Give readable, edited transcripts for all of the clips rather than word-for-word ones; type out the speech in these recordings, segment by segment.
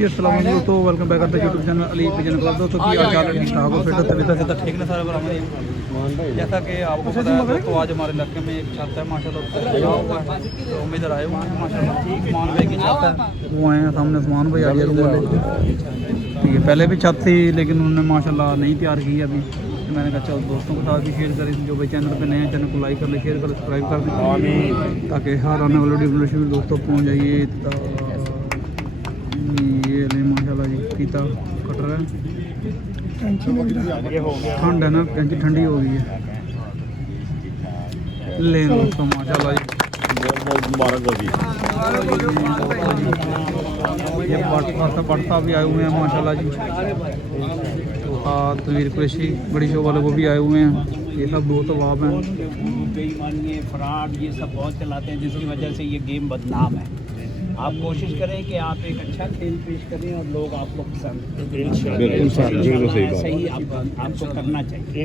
जी अस्सलाम वालेकुम तो वेलकम बैक करते YouTube channel Ali pigeon club. दोस्तों की आज चाल ठीक ठाक हो फिर तबीयत से ठीक ना सारे बराबर। जैसा कि आपको पता है तो आज हमारे इलाके में एक छत है माशाल्लाह लगा हुआ है, तो हम इधर आए हुए हैं माशाल्लाह। उस्मान भाई की छत है, वो आए हैं सामने उस्मान भाई आ गया रूम वाले। ठीक है, पहले भी छत थी लेकिन उन्होंने माशाल्लाह नहीं तैयार की अभी। तो मैंने कहा चलो दोस्तों के साथ भी शेयर करें, जो भाई चैनल पे नए हैं चैनल को लाइक कर ले, शेयर कर ले, सब्सक्राइब कर दें ताकि हर आने वाले वीडियो दोस्तों पहुँच जाइए। ये ले माशाल्लाह जी पीता कट रहा है, ठंड है ना, कैंची ठंडी हो गई है। ले दोस्तों माशाल्लाह जी बहुत मुबारक होगी। ये बढ़ता भी आए हुए हैं माशाल्लाह जी। तनवीर कुरैशी बड़ी शो वाले वो भी आए हुए हैं। ये सब दोस्त अहबाब हैं। बेईमानी फ्रॉड ये सब बहुत चलाते हैं, जिसकी वजह से ये गेम बदनाम है। आप कोशिश करें कि आप एक अच्छा खेल पेश करें और लोग आपको पसंद सही आपको करना चाहिए।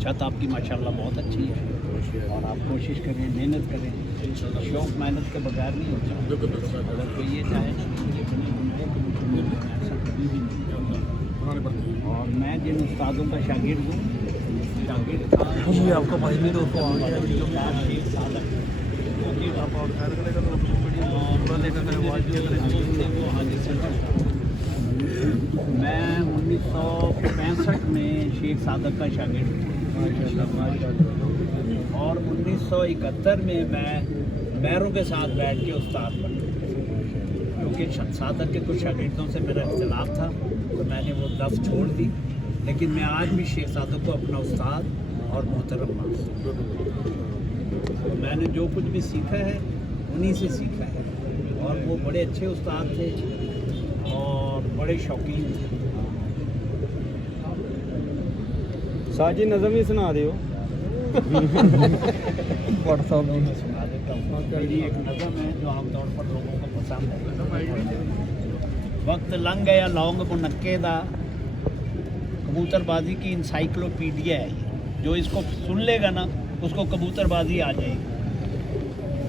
छत आपकी माशाल्लाह बहुत अच्छी है और आप कोशिश करें, मेहनत करें। शौक मेहनत के बगैर नहीं होता। अगर कोई ये चाहे ऐसा कभी भी नहीं। और मैं जिन उस्तादों का शागिर्द हूँ, शागिर्द था आपका भाई भी दोस्तों मैं 1965 में शेख सादक का शागिर्द हूँ और 1971 में मैं बैरों के साथ बैठ के उस्ताद बना, क्योंकि सादक के कुछ शागिर्दों से मेरा इख्तिलाफ था तो मैंने वो दफ़ छोड़ दी। लेकिन मैं आज भी शेख सादक को अपना उस्ताद और मोहतरम मानता हूँ। तो मैंने जो कुछ भी सीखा है उन्हीं से सीखा है और वो बड़े अच्छे उस्ताद थे और बड़े शौकीन थे। साजी नज़म ही सुना दो। सुना देता हूँ। मेरी एक नज़म है जो आमतौर पर लोगों को पसंद है। वक्त लंघ गया लौंग मुनक्के दा, कबूतरबाजी की इंसाइक्लोपीडिया है ये। जो इसको सुन लेगा ना उसको कबूतरबाजी आ जाएगी।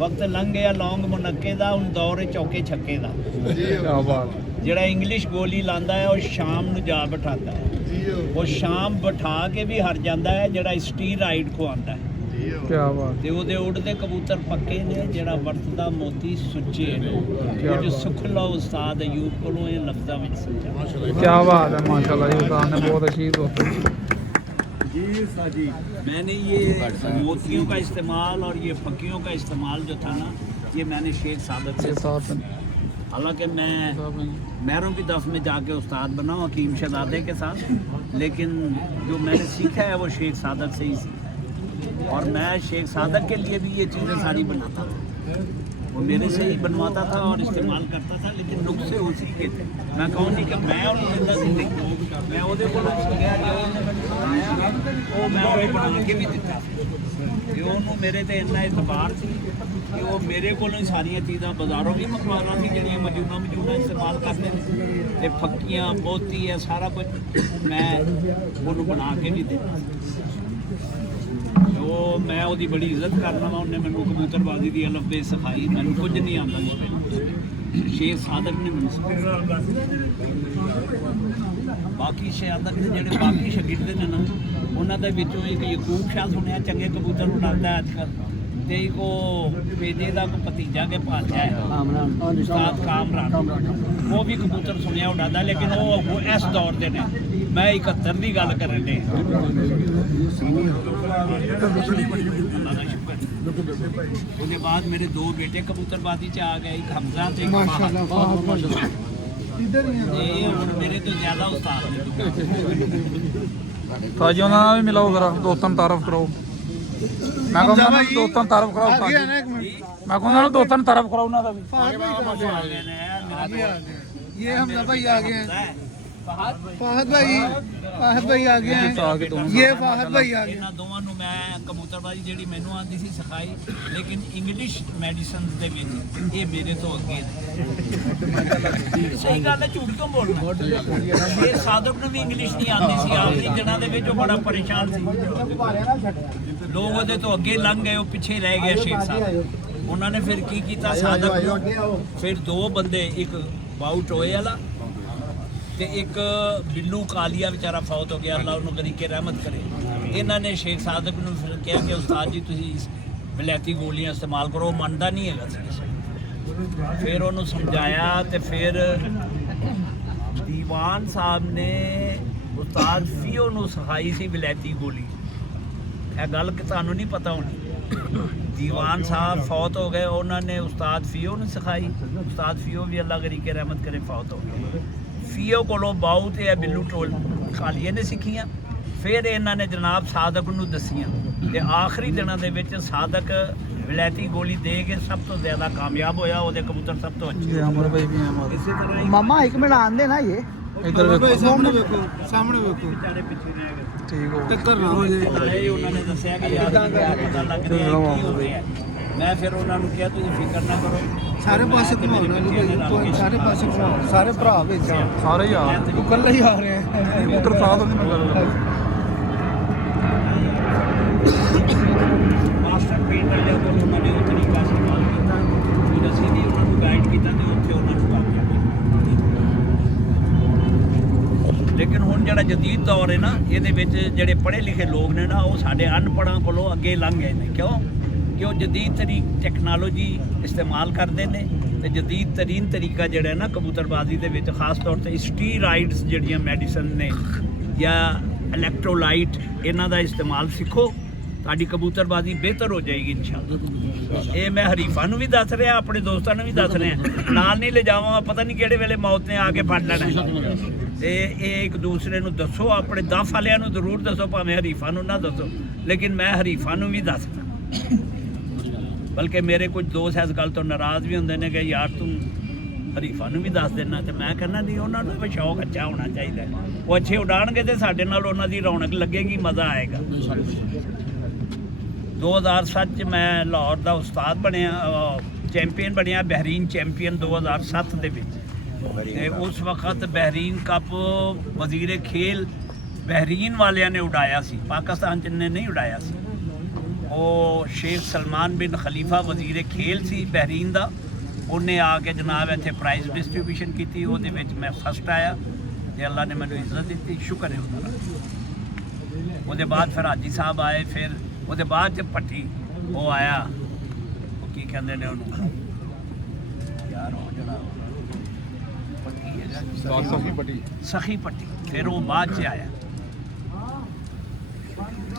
वक्त लंघ गया लौंग मुनक्के दा, उन दौरे चौके छक्के दा। ਜਿਹੜਾ इंग्लिश गोली लांदा है और शाम ਨੂੰ जा बिठाता है, वो शाम बिठा के भी हर जाता है ਜਿਹੜਾ स्टीराइड ਖਵਾਉਂਦਾ है। क्या बात ਤੇ ਉਹਦੇ ਉੜਦੇ ਕਬੂਤਰ ਪੱਕੇ ਨੇ, ਜਿਹੜਾ ਵਰਤਦਾ ਮੋਤੀ ਸੁੱਚੇ ਨੇ। ਕੁਝ ਸੁਖ ਲਓ ਉਸਤਾਦ ਅਯੂਬ ਕੋਲੋਂ ਇਹ ਲਫ਼ਜ਼ਾਂ ਵਿੱਚ ਸਮਝਾ। क्या बात है माशाल्लाह जी, उस्ताद ने बहुत अच्छी दोस्तों जी साजी मैंने ये मोतियों का इस्तेमाल और ये पक्कियों का इस्तेमाल जो था ना, ये मैंने शेख सादक से। साथ हालांकि मैं मैरों की दफ़ में जाके उस्ताद बना हूँ हकीम शहजादे के साथ, लेकिन जो मैंने सीखा है वो शेख सादक से ही सीखा। और मैं शेख सादक के लिए भी ये चीज़ें सारी बनाता था, वो मेरे से ही बनवाता था और इस्तेमाल करता था, लेकिन नुस्खे उसी के थे। मैं कहूँ नहीं कि मैं उन्हें जिंदा जिंदगी मैं वो बना के भी दिता कि उन्होंने मेरे ते इन्ना एतबार सी कि वो मेरे को सारिया चीज़ां बाज़ारों भी मंगवाना सी जिहड़ियां मजूना इस्तेमाल करते हैं, फक्कियां मोती है सारा कुछ मैं उन्होंने बना के भी देना। तो मैं उसकी बड़ी इज्जत करना वा। उन्हें मैंने कबूतरबाजी की अलफ बे सिखाई, मैं कुछ नहीं आता जी पहले। शेख सादक ने मैंने सिखाया। बाकी शहादत के ਜਿਹੜੇ बाकी शगिर्द ने ना ਉਹਨਾਂ ਦੇ ਵਿੱਚੋਂ ਇੱਕ ਯਕੂਬ ਸ਼ਾਹ ਸੁਣਿਆ ਚੰਗੇ ਕਬੂਤਰ ਉਡਾਉਂਦਾ ਅੱਜ ਕੱਲ੍ਹ, ਤੇ ਇੱਕ ਉਹ ਪੇਜੇ ਦਾ ਕੋਈ ਭਤੀਜਾ ਕੇ ਭਾਂਜਾ ਹੈ ਉਸਤਾਦ ਕਾਮਰਾਨ, ਉਹ ਵੀ ਕਬੂਤਰ ਸੁਣਿਆ ਉਡਾਉਂਦਾ, ਲੇਕਿਨ ਉਹ ਇਸ ਦੌਰ ਦੇ ਨੇ। ਮੈਂ 71 ਦੀ ਗੱਲ ਕਰਨ ਦੇ। उसके बाद मेरे दो बेटे कबूतरबाजी च आ गए, एक हमजा ते एक मेरे तो ज्यादा उस्ताद ने। ताजी ਉਹਨਾਂ ਨਾਲ ਵੀ ਮਿਲਾਓ ਜ਼ਰਾ, ਦੋਸਤਾਂ ਨੂੰ ਤਾਰਫ ਕਰਾਓ। ਮੈਂ ਕਹਿੰਦਾ ਨਾ ਦੋਸਤਾਂ ਨੂੰ ਤਾਰਫ ਕਰਾਓ। ਮੈਂ ਕਹਿੰਦਾ ਨਾ ਦੋਸਤਾਂ ਨੂੰ ਤਾਰਫ ਕਰਾਓ ਉਹਨਾਂ ਦਾ ਵੀ। ये हमजा भाई आ गए हैं। फाहद भाई आ गए हैं। ये फाहद भाई आ गए। ਇਹਨਾਂ ਦੋਵਾਂ ਨੂੰ ਮੈਂ ਕਬੂਤਰਬਾਜ਼ੀ ਜਿਹੜੀ ਮੈਨੂੰ ਆਉਂਦੀ ਸੀ ਸਿਖਾਈ, ਲੇਕਿਨ ਇੰਗਲਿਸ਼ ਮੈਡੀਸਨ ਦੇ ਵਿੱਚ ਇਹ ਮੇਰੇ ਤੋਂ ਅੱਗੇ ਨੇ। ਸਹੀ ਗੱਲ ਹੈ, ਝੂਠ ਕਿਉਂ ਬੋਲਣਾ। ਇਹ ਸਾਧਕ ਨੂੰ ਵੀ ਇੰਗਲਿਸ਼ ਨਹੀਂ ਆਉਂਦੀ ਸੀ, ਆਖਰੀ ਦਿਨਾਂ ਦੇ ਵਿੱਚ ਉਹ ਬੜਾ ਪਰੇਸ਼ਾਨ ਸੀ। ਲੋਕ ਉਹਦੇ ਤੋਂ ਅੱਗੇ ਲੰਘ ਗਏ, ਉਹ ਪਿੱਛੇ ਰਹਿ ਗਿਆ ਸ਼ੇਖ ਸਾਹਿਬ। ਉਹਨਾਂ ਨੇ ਫਿਰ ਕੀ ਕੀਤਾ, ਸਾਧਕ ਨੂੰ ਫਿਰ ਦੋ ਬੰਦੇ, ਇੱਕ ਬਾਊ ਟੋਏ ਵਾਲਾ ਤੇ ਇੱਕ ਬਿੱਲੂ ਕਾਲੀਆ ਵਿਚਾਰਾ ਫੌਤ ਹੋ ਗਿਆ, ਅੱਲਾ ਉਹਨੂੰ ਗਰੀਕੇ ਰਹਿਮਤ ਕਰੇ। ਇਹਨਾਂ ਨੇ ਸ਼ੇਖ ਸਾਦਕ ਨੂੰ ਫਿਰ ਕਿਹਾ ਕਿ ਉਸਤਾਦ ਜੀ ਤੁਸੀਂ ਵਿਲਾਇਤੀ ਗੋਲੀਆਂ ਇਸਤੇਮਾਲ ਕਰੋ। ਉਹ ਮੰਨਦਾ ਨਹੀਂ ਹੈਗਾ ਸੀ ਕਿਸੇ ਨੂੰ। ਫਿਰ ਉਹਨੂੰ ਸਮਝਾਇਆ ਤੇ ਫਿਰ ਦੀਵਾਨ ਸਾਹਿਬ ਨੇ ਉਸਤਾਦ ਫੀਓ ਨੂੰ ਸਿਖਾਈ ਸੀ ਵਿਲਾਇਤੀ ਗੋਲੀ। ਇਹ ਗੱਲ ਕਿ ਤੁਹਾਨੂੰ ਨਹੀਂ ਪਤਾ ਹੋਣੀ। ਦੀਵਾਨ ਸਾਹਿਬ ਫੌਤ ਹੋ ਗਏ, ਉਹਨਾਂ ਨੇ ਉਸਤਾਦ ਫੀਓ ਨੂੰ ਸਿਖਾਈ। ਉਸਤਾਦ ਫੀਓ ਵੀ ਅੱਲਾ ਗਰੀਕੇ ਰਹਿਮਤ ਕਰੇ ਫੌਤ ਹੋ ਗਏ। ਫੀਓ ਕੋਲੋਂ ਬਾਊ ਤੇ ਬਿੱਲੂ ਟੋਲ ਖਾਲੀਏ ਨੇ ਸਿੱਖੀਆਂ। ਫਿਰ ਇਹਨਾਂ ਨੇ ਜਨਾਬ ਸਾਦਕ ਨੂੰ ਦਸੀਆਂ ਤੇ ਆਖਰੀ ਦਿਨਾਂ ਦੇ ਵਿੱਚ ਸਾਦਕ ਵਿਲਾਇਤੀ ਗੋਲੀ ਦੇ ਕੇ ਸਭ ਤੋਂ ਜ਼ਿਆਦਾ ਕਾਮਯਾਬ ਹੋਇਆ। ਉਹਦੇ ਕਬੂਤਰ ਸਭ ਤੋਂ ਅੱਛੇ। ये अमर भाई भी हैं हमारे। ਇਸੇ ਤਰ੍ਹਾਂ ਹੀ मामा एक मिनट आंदे ना ये इधर देखो सामने देखो सामने देखो ਵਿਚਾਰੇ ਪਿੱਛੇ ਰਹਿ ਗਏ। ठीक हो टक्कर ना हो जाए। ਇਹ ਉਹਨਾਂ ਨੇ ਦੱਸਿਆ ਕਿ ਯਾਰ ਪਤਾ ਲੱਗ ਰਿਹਾ ਕੀ ਹੋ ਰਿਹਾ। ਮੈਂ ਫਿਰ ਉਹਨਾਂ ਨੂੰ ਕਿਹਾ ਤੁਸੀਂ ਫਿਕਰ ਨਾ ਕਰੋ, सारे पासे घुमाओ ना कोई सारे पासे घुमाओ, सारे भरा भेजा सारे ही आ तू कल ही आ रहे हैं। कबूतर साथ होने में लग ਮਾਸਟਰ ਪੇਂਟਰ ਦੇ ਕੋਲ ਉਹਨਾਂ ਨੇ ਉਹ ਤਰੀਕਾ ਇਸਤੇਮਾਲ ਕੀਤਾ, ਫਿਰ ਅਸੀਂ ਵੀ ਉਹਨਾਂ ਨੂੰ ਗਾਈਡ ਕੀਤਾ ਤੇ ਉੱਥੇ ਉਹਨਾਂ ਨੂੰ ਕਾਮਯਾਬ ਕੀਤਾ। ਲੇਕਿਨ ਹੁਣ ਜਿਹੜਾ ਜਦੀਦ ਦੌਰ ਹੈ ਨਾ, ਇਹਦੇ ਵਿੱਚ ਜਿਹੜੇ ਪੜ੍ਹੇ ਲਿਖੇ ਲੋਕ ਨੇ ਨਾ, ਉਹ ਸਾਡੇ ਅਨਪੜ੍ਹਾਂ ਕੋਲੋਂ ਅੱਗੇ ਲੰਘ ਗਏ ਨੇ। ਕਿਉਂ ਕਿ ਉਹ ਜਦੀਦ ਤਰੀਕ ਟੈਕਨੋਲੋਜੀ ਇਸਤੇਮਾਲ ਕਰਦੇ ਨੇ ਤੇ ਜਦੀਦ ਤਰੀਨ ਤਰੀਕਾ ਜਿਹੜਾ ਨਾ ਕਬੂਤਰਬਾਜ਼ੀ ਦੇ ਵਿੱਚ ਖਾਸ ਤੌਰ ਤੇ ਸਟੀਰਾਇਡਸ ਜਿਹੜੀਆਂ ਮੈਡੀਸਨ ਨੇ ਜਾਂ ਇਲੈਕਟ੍ਰੋਲਾਈਟ, ਇਹਨਾਂ ਦਾ ਇਸਤੇਮਾਲ ਸਿੱਖੋ। ਤੁਹਾਡੀ ਕਬੂਤਰਬਾਜ਼ੀ ਬਿਹਤਰ ਹੋ ਜਾਏਗੀ ਇਨਸ਼ਾਅੱਲਾ। ਇਹ ਮੈਂ ਹਰੀਫਾਂ ਨੂੰ ਵੀ ਦੱਸ ਰਿਹਾ, ਆਪਣੇ ਦੋਸਤਾਂ ਨੂੰ ਵੀ ਦੱਸ ਰਿਹਾ। ਨਾਲ ਨਹੀਂ ਲੈ ਜਾਵਾਂਗਾ, ਪਤਾ ਨਹੀਂ ਕਿਹੜੇ ਵੇਲੇ ਮੌਤ ਨੇ ਆ ਕੇ ਫੜ ਲੈਣਾ। ਤੇ ਇਹ ਇੱਕ ਦੂਸਰੇ ਨੂੰ ਦੱਸੋ, ਆਪਣੇ ਦਫ ਵਾਲਿਆਂ ਨੂੰ ਜ਼ਰੂਰ ਦੱਸੋ, ਭਾਵੇਂ ਹਰੀਫਾਂ ਨੂੰ ਨਾ ਦੱਸੋ, ਲੇਕਿਨ ਮੈਂ ਹਰੀਫਾਂ ਨੂੰ ਵੀ ਦੱਸਦਾ। ਬਲਕਿ ਮੇਰੇ ਕੁਝ ਦੋਸਤ ਇਸ ਗੱਲ ਤੋਂ ਨਾਰਾਜ਼ ਵੀ ਹੁੰਦੇ ਨੇ ਕਿ ਯਾਰ ਤੂੰ ਹਰੀਫਾਂ ਨੂੰ ਵੀ ਦੱਸ ਦੇਣਾ। ਤੇ ਮੈਂ ਕਹਿੰਦਾ ਨਹੀਂ, ਉਹਨਾਂ ਨੂੰ ਵੀ ਸ਼ੌਕ ਅੱਛਾ ਹੋਣਾ ਚਾਹੀਦਾ। ਉਹ ਅੱਛੇ ਉਡਾਣਗੇ ਤੇ ਸਾਡੇ ਨਾਲ ਉਹਨਾਂ ਦੀ ਰੌਣਕ ਲੱਗੇਗੀ, ਮਜ਼ਾ ਆਏਗਾ। 2007 'ਚ ਮੈਂ ਲਾਹੌਰ ਦਾ ਉਸਤਾਦ ਬਣਿਆ, ਚੈਂਪੀਅਨ ਬਣਿਆ, ਬਹਿਰੀਨ ਚੈਂਪੀਅਨ 2007 ਦੇ ਵਿੱਚ। ਤੇ ਉਸ ਵਕਤ ਬਹਿਰੀਨ ਕੱਪ ਵਜ਼ੀਰ ਖੇਲ ਬਹਿਰੀਨ ਵਾਲਿਆਂ ਨੇ ਉਡਾਇਆ ਸੀ, ਪਾਕਿਸਤਾਨ 'ਚ ਨੇ ਨਹੀਂ ਉਡਾਇਆ ਸੀ। ਉਹ ਸ਼ੇਖ ਸਲਮਾਨ ਬਿਨ ਖਲੀਫਾ ਵਜ਼ੀਰ ਖੇਲ ਸੀ ਬਹਿਰੀਨ ਦਾ। ਉਹਨੇ ਆ ਕੇ ਜਨਾਬ ਇੱਥੇ ਪ੍ਰਾਈਜ਼ ਡਿਸਟ੍ਰੀਬਿਊਸ਼ਨ ਕੀਤੀ, ਉਹਦੇ ਵਿੱਚ ਮੈਂ ਫਸਟ ਆਇਆ ਤੇ ਅੱਲਾ ਨੇ ਮੈਨੂੰ ਇੱਜ਼ਤ ਦਿੱਤੀ, ਸ਼ੁਕਰ ਹੈ ਉਹਦਾ। ਉਹਦੇ ਬਾਅਦ ਫਿਰ ਹਾਜੀ ਸਾਹਿਬ ਆਏ, ਫਿਰ ਉਹਦੇ ਬਾਅਦ 'ਚ ਪੱਟੀ ਉਹ ਆਇਆ, ਉਹ ਕੀ ਕਹਿੰਦੇ ਨੇ ਉਹਨੂੰ ਯਾਰ, ਉਹ ਜਿਹੜਾ ਪੱਟੀ ਹੈ ਸਖੀ ਪੱਟੀ, ਫਿਰ ਉਹ ਬਾਅਦ 'ਚ ਆਇਆ।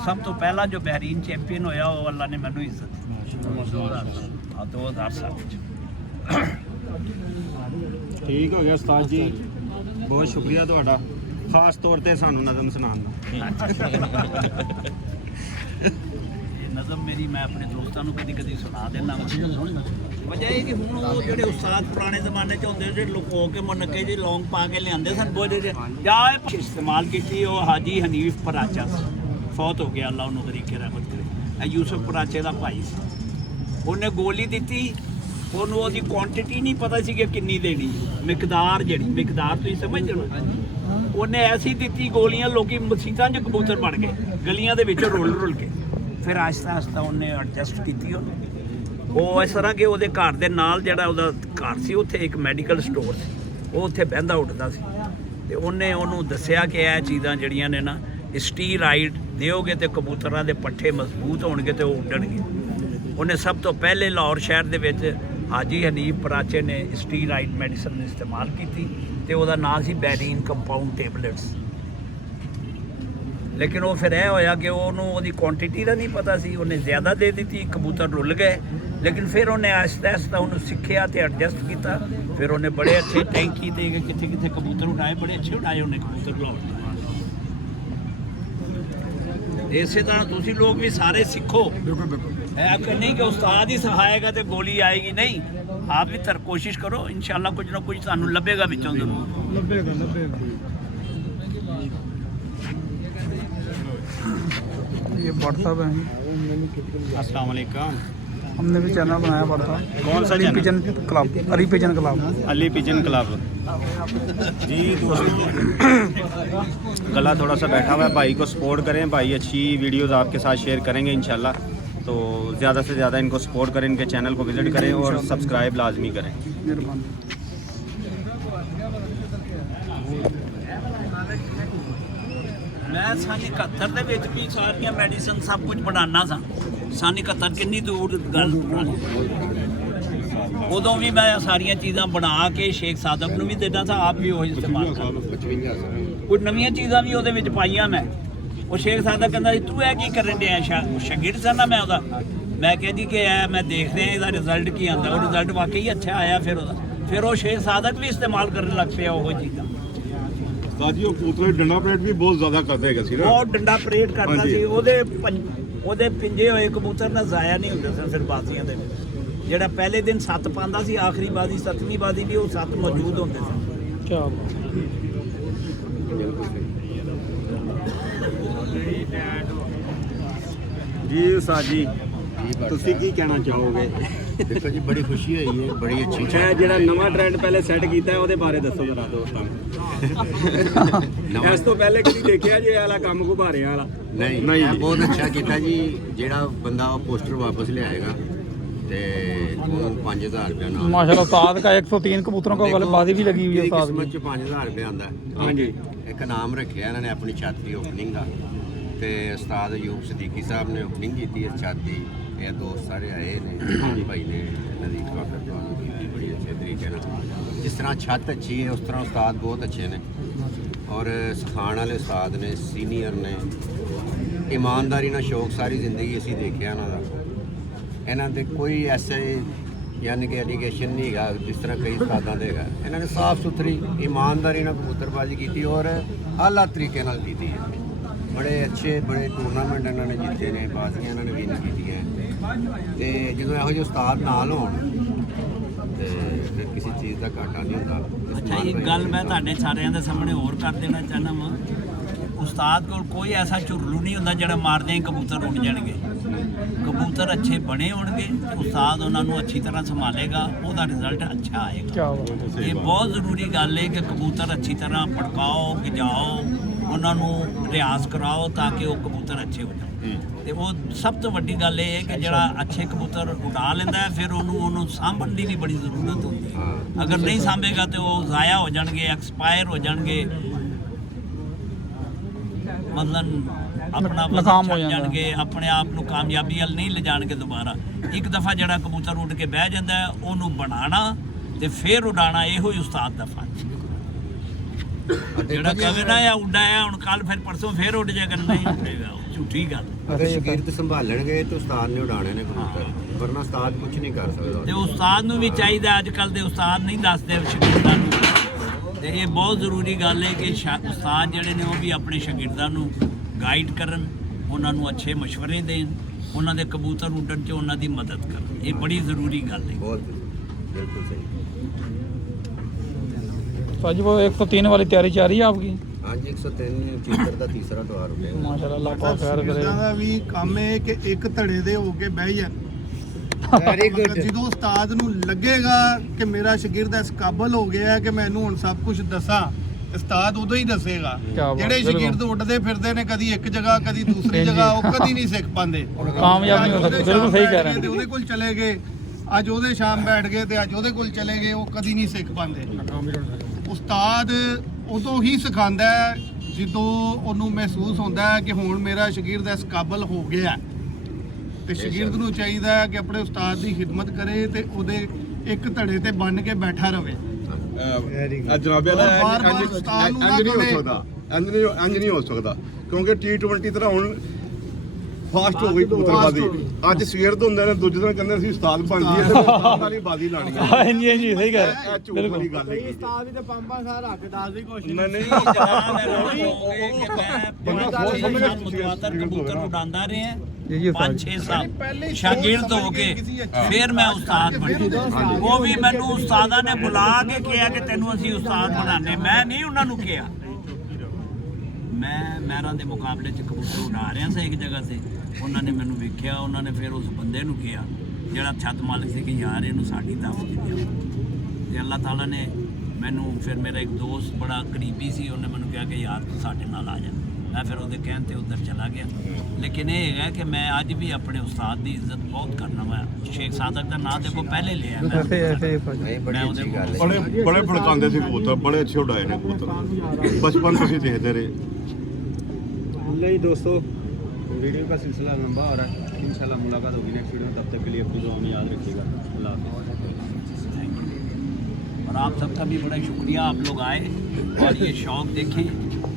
ਸਭ ਤੋਂ ਪਹਿਲਾਂ ਜੋ ਬਹਿਰੀਨ ਚੈਂਪੀਅਨ ਹੋਇਆ, ਉਹ ਅੱਲਾ ਨੇ ਮੈਨੂੰ ਇੱਜ਼ਤ ਦਿੱਤੀ 2007 'ਚ। ਠੀਕ ਹੋ ਗਿਆ ਉਸਤਾਦ ਜੀ, ਬਹੁਤ ਸ਼ੁਕਰੀਆ ਤੁਹਾਡਾ, ਖਾਸ ਤੌਰ ਤੇ ਸਾਨੂੰ ਨਜ਼ਮ ਸੁਣਾਉਣ ਦਾ। ਇਹ ਨਜ਼ਮ ਮੇਰੀ ਮੈਂ ਆਪਣੇ ਦੋਸਤਾਂ ਨੂੰ ਕਦੀ ਕਦੀ ਸੁਣਾ ਦਿੰਦਾ। ਵਜ੍ਹਾ ਇਹ ਕਿ ਹੁਣ ਉਹ ਜਿਹੜੇ ਉਸਤਾਦ ਪੁਰਾਣੇ ਜ਼ਮਾਨੇ 'ਚ ਹੁੰਦੇ ਜਿਹੜੇ ਲੁਕੋ ਕੇ ਮੁਨੱਕੇ ਜਿਹੇ ਲੌਂਗ ਪਾ ਕੇ ਲਿਆਂਦੇ ਸਨ ਬੋਝੇ 'ਚ, ਜਾਂ ਇਸਤੇਮਾਲ ਕੀਤੀ। ਉਹ ਹਾਜੀ ਹਨੀਫ ਪਰਾਚਾ ਫੌਤ ਹੋ ਗਿਆ, ਅੱਲਾ ਉਹਨੂੰ ਗਰੀਕੇ ਰਹਿਮਤ ਕਰੇ। ਇਹ ਯੂਸਫ ਪਰਾਚੇ ਦਾ ਭਾਈ ਸੀ। ਉਹਨੇ ਗੋਲੀ ਦਿੱਤੀ, ਉਹਨੂੰ ਉਹਦੀ ਕੁਆਂਟੀਟੀ ਨਹੀਂ ਪਤਾ ਸੀ ਕਿ ਕਿੰਨੀ ਦੇਣੀ, ਮਿਕਦਾਰ ਤੁਸੀਂ ਸਮਝਦੇ ਹੋ। ਉਹਨੇ ਐਸੀ ਦਿੱਤੀ ਗੋਲੀਆਂ, ਲੋਕੀ ਮਸੀਤਾਂ 'ਚ ਕਬੂਤਰ ਬਣ ਗਏ, ਗਲੀਆਂ ਦੇ ਵਿੱਚ ਰੁਲ ਕੇ। ਫਿਰ ਆਹਿਸਤਾ ਆਹਿਸਤਾ ਉਹਨੇ ਐਡਜਸਟ ਕੀਤੀ। ਉਹ ਇਸ ਤਰ੍ਹਾਂ ਕਿ ਉਹਦੇ ਘਰ ਦੇ ਨਾਲ ਜਿਹੜਾ ਉਹਦਾ ਘਰ ਸੀ, ਉੱਥੇ ਇੱਕ ਮੈਡੀਕਲ ਸਟੋਰ ਸੀ, ਉਹ ਉੱਥੇ ਬਹਿੰਦਾ ਉੱਠਦਾ ਸੀ। ਤੇ ਉਹਨੇ ਉਹਨੂੰ ਦੱਸਿਆ ਕਿ ਇਹ ਚੀਜ਼ਾਂ ਜਿਹੜੀਆਂ ਨੇ ਨਾ, ਸਟੀਰਾਇਡ ਦਿਓਗੇ ਤੇ ਕਬੂਤਰਾਂ ਦੇ ਪੱਠੇ ਮਜ਼ਬੂਤ ਹੋਣਗੇ ਤੇ ਉਹ ਉੱਡਣਗੇ। ਉਹਨੇ ਸਭ ਤੋਂ ਪਹਿਲੇ ਲਾਹੌਰ ਸ਼ਹਿਰ ਦੇ ਵਿੱਚ ਹਾਜੀ ਹਨੀਫ ਪਰਾਚੇ ਨੇ ਸਟੀਰਾਇਡ ਮੈਡੀਸਨ ਇਸਤੇਮਾਲ ਕੀਤੀ ਤੇ ਉਹਦਾ ਨਾਂ ਸੀ ਬਹਿਰੀਨ ਕੰਪਾਊਂਡ ਟੈਬਲੇਟਸ। ਲੇਕਿਨ ਉਹ ਫਿਰ ਇਹ ਹੋਇਆ ਕਿ ਉਹਨੂੰ ਉਹਦੀ ਕੁਆਂਟੀਟੀ ਦਾ ਨਹੀਂ ਪਤਾ ਸੀ, ਉਹਨੇ ਜ਼ਿਆਦਾ ਦੇ ਦਿੱਤੀ, ਕਬੂਤਰ ਰੁੱਲ ਗਏ। ਲੇਕਿਨ ਫਿਰ ਉਹਨੇ ਆਹਿਸਤਾ ਆਹਿਸਤਾ ਉਹਨੂੰ ਸਿੱਖਿਆ ਤੇ ਐਡਜਸਟ ਕੀਤਾ। ਫਿਰ ਉਹਨੇ ਬੜੇ ਅੱਛੇ ਟੈਂਕੀ ਤੇ ਕਿੱਥੇ ਕਿੱਥੇ ਕਬੂਤਰ ਉਡਾਏ, ਬੜੇ ਅੱਛੇ ਉਡਾਏ ਉਹਨੇ ਕਬੂਤਰ ਲਾਹੌਰ। ਇਸੇ ਤਰ੍ਹਾਂ ਤੁਸੀਂ ਲੋਕ ਵੀ ਸਾਰੇ ਸਿੱਖੋ। ਬਿਲਕੁਲ ਨਹੀਂ ਕਿ ਉਸਤਾਦ ਹੀ ਸਿਖਾਏਗਾ ਤੇ ਗੋਲੀ ਆਏਗੀ, ਨਹੀਂ। ਆਪ ਵੀ ਕੋਸ਼ਿਸ਼ ਕਰੋ, ਇਨਸ਼ਾਅੱਲਾ ਕੁਝ ਨਾ ਕੁਝ ਤੁਹਾਨੂੰ ਲੱਭੇਗਾ ਵਿੱਚੋਂ ਜ਼ਰੂਰ। ਲੱਭੇਗਾ। ये बट साहब हैं जी। अस्सलाम वालेकुम। हमने भी चैनल बनाया बट साहब। कौन सा Ali channel? Pigeon club, Ali pigeon club. Ali pigeon club ji. गला थोड़ा सा बैठा हुआ है, भाई को सपोर्ट करें, भाई अच्छी वीडियोस आपके साथ शेयर करेंगे इंशाल्लाह। तो ज़्यादा से ज़्यादा इनको सपोर्ट करें, इनके चैनल को विज़िट करें और सब्सक्राइब लाजमी करें। मेहरबानी। मैं सन 71 ਦੇ ਵਿੱਚ ਵੀ ਸਾਰੀਆਂ ਮੈਡੀਸਨ ਸਭ ਕੁਝ ਬਣਾਉਣਾ ਸਾਂ। सन 71 ਕਿੰਨੀ ਦੂਰ ਗੱਲ ਪੁਰਾਣੀ। ਉਦੋਂ ਵੀ ਮੈਂ ਸਾਰੀਆਂ ਚੀਜ਼ਾਂ ਬਣਾ ਕੇ ਸ਼ੇਖ ਸਾਦਕ ਨੂੰ ਵੀ ਦਿੰਦਾ ਸਾਂ, ਆਪ ਵੀ ਉਹ ਇਸਤੇਮਾਲ ਕਰਦਾ। ਕੁਝ ਨਵੀਆਂ ਚੀਜ਼ਾਂ ਵੀ ਉਹਦੇ ਵਿੱਚ ਪਾਈਆਂ ਮੈਂ। ਉਹ ਸ਼ੇਖ ਸਾਦਕ ਕਹਿੰਦਾ ਸੀ ਤੂੰ ਇਹ ਕੀ ਕਰਨ ਡਿਆ? ਸ਼ਾਗਿਰਦ ਸਾਂ ਨਾ ਮੈਂ ਉਹਦਾ। ਮੈਂ ਕਹਿੰਦੀ ਕਿ ਇਹ ਮੈਂ ਦੇਖ ਰਿਹਾ ਇਹਦਾ ਰਿਜ਼ਲਟ ਕੀ ਆਉਂਦਾ। ਉਹ ਰਿਜ਼ਲਟ ਵਾਕਈ ਅੱਛਾ ਆਇਆ। ਫਿਰ ਉਹ ਸ਼ੇਖ ਸਾਦਕ ਵੀ ਇਸਤੇਮਾਲ ਕਰਨ ਲੱਗ ਪਿਆ ਉਹ ਚੀਜ਼ਾਂ। ਸਾਜੀਓ ਕਬੂਤਰ ਡੰਡਾ ਪਰੇਡ ਵੀ ਬਹੁਤ ਜ਼ਿਆਦਾ ਕਰਦੇ ਹੈਗੇ ਸੀ ਨਾ। ਬਹੁਤ ਡੰਡਾ ਪਰੇਡ ਕਰਦਾ ਸੀ। ਉਹਦੇ ਪਿੰਜੇ ਹੋਏ ਕਬੂਤਰ ਨਾ ਜ਼ਾਇਆ ਨਹੀਂ ਹੁੰਦੇ ਸਨ ਫਿਰ ਬਾਜ਼ੀਆਂ ਦੇ ਵਿੱਚ। ਜਿਹੜਾ ਪਹਿਲੇ ਦਿਨ 7 ਪਾਉਂਦਾ ਸੀ, ਆਖਰੀ ਬਾਜ਼ੀ 7ਵੀਂ ਬਾਜ਼ੀ ਵੀ ਉਹ 7 ਮੌਜੂਦ ਹੁੰਦੇ ਸਨ। क्या जी उस्ताद जी ਤੁਸੀਂ ਕੀ ਕਹਿਣਾ ਚਾਹੋਗੇ? देखो जी बड़ी खुशी हुई है, बड़ी अच्छी ਅੱਛਾ ਜਿਹੜਾ ਨਵਾਂ ਟ੍ਰੈਂਡ ਪਹਿਲੇ ਸੈੱਟ ਕੀਤਾ ਹੈ ਉਹਦੇ ਬਾਰੇ ਦੱਸੋ ਜਰਾ ਦੋਸਤਾਂ ਨੂੰ। ਇਸ ਤੋਂ ਪਹਿਲੇ ਕਦੀ ਦੇਖਿਆ ਜੇ ਵਾਲਾ ਕੰਮ ਗੁਬਾਰਿਆਂ ਵਾਲਾ? नहीं नहीं। बहुत अच्छा किया जी। जेड़ा बंदा वो पोस्टर वापस ले आएगा ते वो 5000 रुपया नाम माशाल्लाह उस्ताद का 103 कबूतरों को बाजी भी लगी हुई है उस्ताद किस्मत की। च 5000 रुपया आंदा हाँ जी। एक नाम रखे इन्होंने अपनी छत की ओपनिंग का ते उस्ताद अयूब सदीकी साहब ने ओपनिंग की थी छत की। ये दोस्त सारे आए ने भाई ने नज़ीर वाकर की बड़ी अच्छे तरीके नाल। जिस तरह छत अच्छी है उस तरह उस्ताद बहुत अच्छे ने और सिखाने वाले उस्ताद ने, सीनियर ने, ईमानदारी ਨਾਲ ਸ਼ੌਕ ਸਾਰੀ ਜ਼ਿੰਦਗੀ ਅਸੀਂ ਦੇਖਿਆ ਇਹਨਾਂ ਦੇ ਕੋਈ ਐਸੇ ਯਾਨੀ ਕਿ ਐਲੀਗੇਸ਼ਨ ਨਹੀਂ ਹੈਗਾ ਜਿਸ ਤਰ੍ਹਾਂ ਕਈ ਉਸਤਾਦਾਂ ਦੇ ਹੈਗਾ। ਇਹਨਾਂ ਨੇ ਸਾਫ਼ ਸੁਥਰੀ ਇਮਾਨਦਾਰੀ ਨਾਲ ਕਬੂਤਰਬਾਜ਼ੀ ਕੀਤੀ ਔਰ ਆਲਾ ਤਰੀਕੇ ਨਾਲ ਕੀਤੀ ਹੈ। ਬੜੇ ਅੱਛੇ ਬੜੇ ਟੂਰਨਾਮੈਂਟ ਇਹਨਾਂ ਨੇ ਜਿੱਤੇ ਨੇ, ਬਾਜ਼ੀਆਂ ਇਹਨਾਂ ਨੇ ਵਿਨ ਕੀਤੀਆਂ ਤੇ ਜਦੋਂ ਇਹੋ ਜਿਹੇ ਉਸਤਾਦ ਨਾਲ ਹੋਣ ਤੇ ਫਿਰ ਕਿਸੇ ਚੀਜ਼ ਦਾ ਘਾਟਾ ਨਹੀਂ ਹੁੰਦਾ। ਅੱਛਾ ਇੱਕ ਗੱਲ ਮੈਂ ਤੁਹਾਡੇ ਸਾਰਿਆਂ ਦੇ ਸਾਹਮਣੇ ਹੋਰ ਕਰ ਦੇਣਾ ਚਾਹੁੰਦਾ ਵਾਂ। ਉਸਤਾਦ ਕੋਲ ਕੋਈ ਐਸਾ ਝੁਰਲੂ ਨਹੀਂ ਹੁੰਦਾ ਜਿਹੜਾ ਮਾਰਦੇ ਹੀ ਕਬੂਤਰ ਉੱਡ ਜਾਣਗੇ। ਕਬੂਤਰ ਅੱਛੇ ਬਣੇ ਹੋਣਗੇ ਤੇ ਉਸਤਾਦ ਉਹਨਾਂ ਨੂੰ ਅੱਛੀ ਤਰ੍ਹਾਂ ਸੰਭਾਲੇਗਾ, ਉਹਦਾ ਰਿਜ਼ਲਟ ਅੱਛਾ ਆਏਗਾ। क्या बात है। ਇਹ ਬਹੁਤ ਜ਼ਰੂਰੀ ਗੱਲ ਹੈ ਕਿ ਕਬੂਤਰ ਅੱਛੀ ਤਰ੍ਹਾਂ ਪੜਕਾਓ, ਗਿਜਾਓ, ਉਹਨਾਂ ਨੂੰ ਰਿਆਜ਼ ਕਰਾਓ ਤਾਂ ਕਿ ਉਹ ਕਬੂਤਰ ਅੱਛੇ ਹੋ ਜਾਣ। ਤੇ ਉਹ ਸਭ ਤੋਂ ਵੱਡੀ ਗੱਲ ਇਹ ਹੈ ਕਿ ਜਿਹੜਾ ਅੱਛੇ ਕਬੂਤਰ ਉਡਾ ਲੈਂਦਾ ਹੈ ਫਿਰ ਉਹਨੂੰ ਸਾਂਭਣ ਦੀ ਵੀ ਬੜੀ ਜ਼ਰੂਰਤ ਹੁੰਦੀ ਹੈ। ਅਗਰ ਨਹੀਂ ਸਾਂਭੇਗਾ ਤੇ ਉਹ ਜ਼ਾਇਆ ਹੋ ਜਾਣਗੇ, ਐਕਸਪਾਇਰ ਹੋ ਜਾਣਗੇ, ਮਤਲਬ ਆਪਣਾ ਨਾਕਾਮ ਹੋ ਛੱਡ ਜਾਂਦਾ। ਜਾਣਗੇ, ਆਪਣੇ ਆਪ ਨੂੰ ਕਾਮਯਾਬੀ ਵੱਲ ਨਹੀਂ ਲਿਜਾਣਗੇ ਦੁਬਾਰਾ। ਇੱਕ ਦਫਾ ਜਿਹੜਾ ਕਬੂਤਰ ਉੱਡ ਕੇ ਬਹਿ ਜਾਂਦਾ ਹੈ ਉਹਨੂੰ ਬਣਾਉਣਾ ਤੇ ਫਿਰ ਉਡਾਉਣਾ, ਇਹੋ ਹੀ ਉਸਤਾਦ ਦਾ ਫਰਜ਼। ਜਿਹੜਾ ਕਵੇ ਨਾ ਇਹ ਉੱਡਾ ਹੈ ਹੁਣ ਕੱਲ ਫਿਰ ਪਰਸੋਂ ਫਿਰ ਉੱਡ ਜਾਏਗਾ, ਨਹੀਂ ਉੱਡੇਗਾ, ਉਹ ਝੂਠੀ ਗੱਲ। ਅਗਰ ਸ਼ਾਗਿਰਦ ਸੰਭਾਲਣਗੇ ਤੇ ਉਸਤਾਦ ਨੇ ਉਡਾਣੇ ਨੇ ਕਬੂਤਰ, ਵਰਨਾ ਉਸਤਾਦ ਕੁਝ ਨਹੀਂ ਕਰ ਸਕਦਾ। ਤੇ ਉਸਤਾਦ ਨੂੰ ਵੀ ਚਾਹੀਦਾ, ਅੱਜ ਕੱਲ ਦੇ ਉਸਤਾਦ ਨਹੀਂ ਦੱਸਦੇ ਸ਼ਾਗਿਰਦਾਂ ਨੂੰ। ਤੇ ਇਹ ਬਹੁਤ ਜ਼ਰੂਰੀ ਗੱਲ ਹੈ ਕਿ ਉਸਤਾਦ ਜਿਹੜੇ ਨੇ ਉਹ ਵੀ ਆਪਣੇ ਸ਼ਾਗਿਰਦਾਂ ਨੂੰ ਗਾਈਡ ਕਰਨ, ਉਹਨਾਂ ਨੂੰ ਅੱਛੇ ਮਸ਼ਵਰੇ ਦੇਣ, ਉਹਨਾਂ ਦੇ ਕਬੂਤਰ ਉੱਡਣ 'ਚ ਉਹਨਾਂ ਦੀ ਮਦਦ ਕਰਨ। ਇਹ ਬੜੀ ਜ਼ਰੂਰੀ ਗੱਲ ਹੈ। बहुत बिल्कुल सही। उस्ताद जी वो 103 वाली तैयारी जा रही है आपकी? हाँ जी 103 चीतर का तीसरा द्वार हो गया। माशाल्लाह अल्लाह पाक खैर करे। ਸ਼ਾਗਿਰਦਾਂ ਦਾ ਵੀ ਕੰਮ ਹੈ ਕਿ ਇੱਕ ਧੜੇ ਦੇ ਹੋ ਕੇ ਬਹਿ ਜਾਣ। Very good. ਜਦੋਂ ਉਸਤਾਦ ਨੂੰ ਲੱਗੇਗਾ ਕਿ ਮੇਰਾ ਸ਼ਾਗਿਰਦ ਇਸ ਕਾਬਲ ਹੋ ਗਿਆ ਹੈ ਕਿ ਮੈਂ ਇਹਨੂੰ ਹੁਣ ਸਭ ਕੁਝ ਦੱਸਾਂ, ਉਸਤਾਦ ਉਦੋਂ ਹੀ ਦੱਸੇਗਾ। ਕਿਆ ਬਾਤ, ਜਿਹੜੇ ਬਿਲਕੁਲ। ਸ਼ਾਗਿਰਦ ਉੱਡਦੇ ਫਿਰਦੇ ਨੇ ਕਦੀ ਇੱਕ ਜਗ੍ਹਾ ਕਦੀ ਦੂਸਰੀ ਜਗ੍ਹਾ, ਉਹ ਕਦੀ ਨਹੀਂ ਸਿੱਖ ਪਾਉਂਦੇ। कामयाब नहीं हो सकते, बिल्कुल सही कह रहे ਤੇ हैं। ਉਹਦੇ ਕੋਲ ਚਲੇ ਗਏ, ਅੱਜ ਉਹਦੇ ਸ਼ਾਮ ਬੈਠ ਗਏ ਤੇ ਅੱਜ ਉਹਦੇ ਕੋਲ ਚਲੇ ਗਏ, ਉਹ ਕਦੀ ਨਹੀਂ ਸਿੱਖ ਪਾਉਂਦੇ। ਉਸਤਾਦ ਉਦੋਂ ਹੀ ਸਿਖਾਉਂਦਾ ਹੈ ਜਦੋਂ ਉਹਨੂੰ ਮਹਿਸੂਸ ਹੁੰਦਾ ਹੈ ਕਿ ਹੁਣ ਮੇਰਾ ਸ਼ਾਗਿਰਦ ਇਸ ਕਾਬਲ ਹੋ ਗਿਆ। ਤੇ ਸ਼ਾਗਿਰਦ ਨੂੰ ਚਾਹੀਦਾ ਹੈ ਕਿ ਆਪਣੇ ਉਸਤਾਦ ਦੀ ਖਿਦਮਤ ਕਰੇ ਤੇ ਉਹਦੇ ਇੱਕ ਧੜੇ ਤੇ ਬੰਨ ਕੇ ਬੈਠਾ ਰਵੇ। ਜਨਾਬੇ ਦਾ ਬਾਰ-ਬਾਰ ਉਸਤਾਦ ਨੂੰ ਨਾ ਇੰਜ ਨਹੀਂ ਹੋ ਕਹੇ। ਸਕਦਾ, ਇੰਜ ਨਹੀਂ ਹੋ ਸਕਦਾ ਕਿਉਂਕਿ T20 ਤਰ੍ਹਾਂ ਹੁਣ ਫਾਸਟ ਹੋ ਗਈ ਕਬੂਤਰਬਾਜ਼ੀ। ਅੱਜ ਸਵੇਰ ਤੋਂ ਹੁੰਦੇ ਨੇ, ਦੂਜੇ ਦਿਨ ਕਹਿੰਦੇ ਅਸੀਂ ਉਸਤਾਦ ਬਣ ਜਾਈਏ ਤੇ ਉਸਤਾਦ ਨਾਲ ਹੀ ਬਾਜ਼ੀ ਲਾਣੀ ਹੈ। हाँ जी हाँ जी सही कह रहे हैं। ਇਹ ਝੂਠ ਵਾਲੀ ਗੱਲ ਹੈ। ਉਸਤਾਦ ਵੀ ਤੇ ਪੰਪਾਂ ਸਾਰ ਰੱਖ ਦੱਸ ਦੀ ਕੋਸ਼ਿਸ਼ ਨਹੀਂ ਨਹੀਂ ਕਬੂਤਰ ਉਡਾਉਂਦਾ ਰਿਹਾ जी जी उस्ताद 5-6 ਸਾਲ ਸ਼ਾਗਿਰਦ ਹੋ ਕੇ ਫਿਰ ਮੈਂ ਉਸਤਾਦ ਬਣਿਆ। ਉਹ ਵੀ ਮੈਨੂੰ ਉਸਤਾਦਾਂ ਨੇ ਬੁਲਾ ਕੇ ਕਿਹਾ ਕਿ ਤੈਨੂੰ ਅਸੀਂ ਉਸਤਾਦ ਬਣਾਣੇ, ਮੈਂ ਨਹੀਂ ਉਹਨਾਂ ਨੂੰ ਕਿਹਾ। मैं मैरां ਦੇ ਮੁਕਾਬਲੇ 'ਚ ਕਬੂਤਰ ਉਡਾ ਰਿਹਾ ਸੀ ਇੱਕ ਜਗ੍ਹਾ ਤੇ ਉਹਨਾਂ ਨੇ ਮੈਨੂੰ ਵੇਖਿਆ ਉਹਨਾਂ ਨੇ ਫਿਰ ਉਸ ਬੰਦੇ ਨੂੰ ਕਿਹਾ ਜਿਹੜਾ ਛੱਤ ਮਾਲਕ ਸੀ ਕਿ ਯਾਰ ਇਹਨੂੰ ਸਾਡੀ ਦਾਵਤ ਦਿਓ ਤੇ ਅੱਲਾਹ ਤਾਲਾ ਨੇ ਮੈਨੂੰ ਫਿਰ ਮੇਰਾ ਇੱਕ ਦੋਸਤ ਬੜਾ ਕਰੀਬੀ ਸੀ ਉਹਨੇ ਮੈਨੂੰ ਕਿਹਾ ਕਿ ਯਾਰ ਤੂੰ ਸਾਡੇ ਨਾਲ ਆ ਜਾ ਮੈਂ ਫਿਰ ਉਹਦੇ ਕਹਿਣ ਤੇ ਉੱਧਰ ਚਲਾ ਗਿਆ ਲੇਕਿਨ ਇਹ ਹੈਗਾ ਕਿ ਮੈਂ ਅੱਜ ਵੀ ਆਪਣੇ ਉਸਤਾਦ ਦੀ ਇੱਜ਼ਤ ਬਹੁਤ ਕਰਨਾ ਵਾ ਸ਼ੇਖ ਸਾਦਕ ਦਾ ਨਾਂ ਦੇਖੋ ਪਹਿਲੇ ਲਿਆ ਮੈਂ ਇਹ ਬੜੀ ਅੱਛੀ ਗੱਲ ਹੈ ਬੜੇ ਬੜੇ ਭੜਕਾਉਂਦੇ ਸੀ ਕਬੂਤਰ ਬੜੇ ਅੱਛੇ ਉਡਾਏ ਨੇ ਕਬੂਤਰ बचपन से ही देखते रहे। नहीं दोस्तों वीडियो का सिलसिला लंबा हो रहा है इंशाल्लाह मुलाकात होगी नेक्स्ट वीडियो में तब तक के लिए अपनी दुआ में याद रखिएगा अल्लाह हाफ़िज़। थैंक यू और आप सबका भी बड़ा शुक्रिया आप लोग आए और ये शौक़ देखें